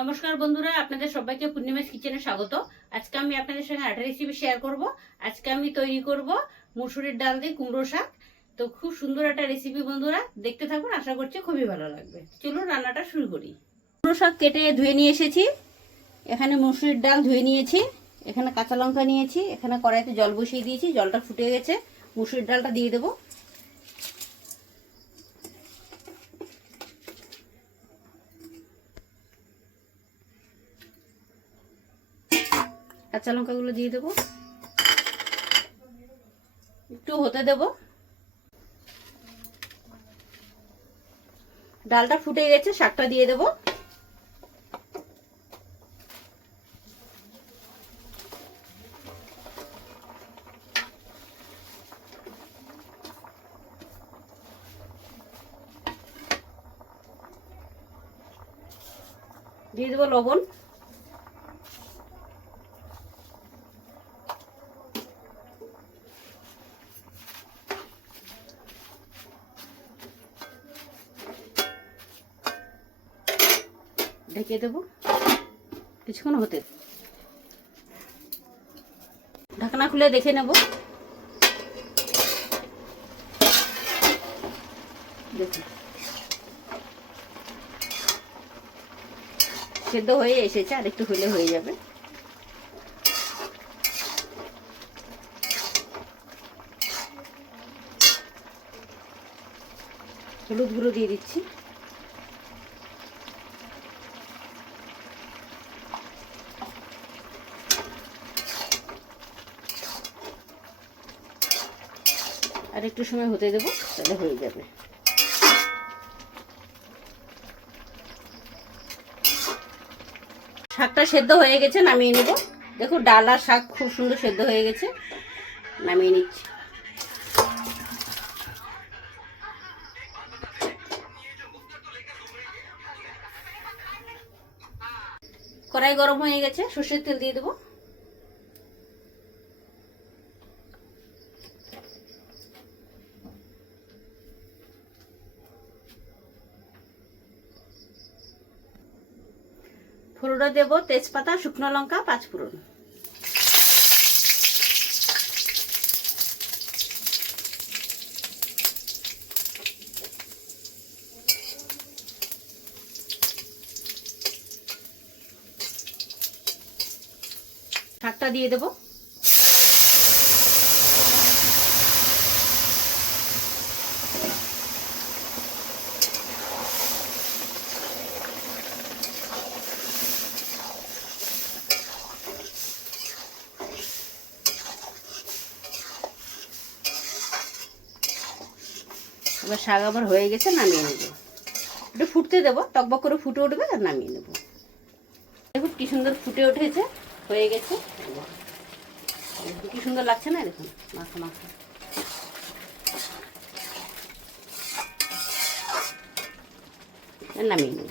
নমস্কার বন্ধুরা, আপনাদের সবাইকে পূর্ণিমাস কিচেনে স্বাগত। আজকে আমি আপনাদের সঙ্গে একটা রেসিপি শেয়ার করব। আজকে আমি তৈরি করব মুসুরির ডাল দিয়ে কুমড়ো শাক। তো খুব সুন্দর একটা রেসিপি বন্ধুরা, দেখতে থাকুন, আশা করছি খুবই ভালো লাগবে। চলুন রান্নাটা শুরু করি। কুমড়ো শাক কেটে ধুয়ে নিয়ে এসেছি। এখানে মুসুরির ডাল ধুয়ে নিয়েছি, এখানে কাঁচা লঙ্কা নিয়েছি, এখানে কড়াইতে জল বসিয়ে দিয়েছি, জলটা ফুটে গেছে। মুসুরির ডালটা দিয়ে দেবো। কাঁচা লঙ্কাগুলো দিয়ে দেবো, একটু হতে দেব। ডালটা ফুটে গেছে, শাকটা দিয়ে দেব। দিয়ে দেবো লবণ, ঢেকে দেবো, কিছুক্ষণ হতে। ঢাকনা খুলে দেখে নেব। দেখুন সেদ্ধ হয়ে এসেছে, আর একটু হলে হয়ে যাবে। হলুদ গুঁড়ো দিয়ে দিচ্ছি, আর একটু সময় হতে দেবো, তাহলে হয়ে যাবে। শাকটা সেদ্ধ হয়ে গেছে, নামিয়ে নেব। দেখুন ডাল আর শাক খুব সুন্দর সেদ্ধ হয়ে গেছে, নামিয়ে নিচ্ছি। কড়াই গরম হয়ে গেছে, সর্ষের তেল দিয়ে দেবো। ফোড়নে দেব তেজপাতা, শুকনো লঙ্কা, পাঁচফোড়ন। শাকটা দিয়ে দেব। এবার শাক আবার হয়ে গেছে, নামিয়ে নেব। একটু ফুটতে দেবো, টকবক করে ফুটে উঠবে, আর নামিয়ে নেব। দেখুন কি সুন্দর ফুটে উঠেছে, হয়ে গেছে। কি সুন্দর লাগছে না, দেখুন মাখা মাখা। নামিয়ে নেব।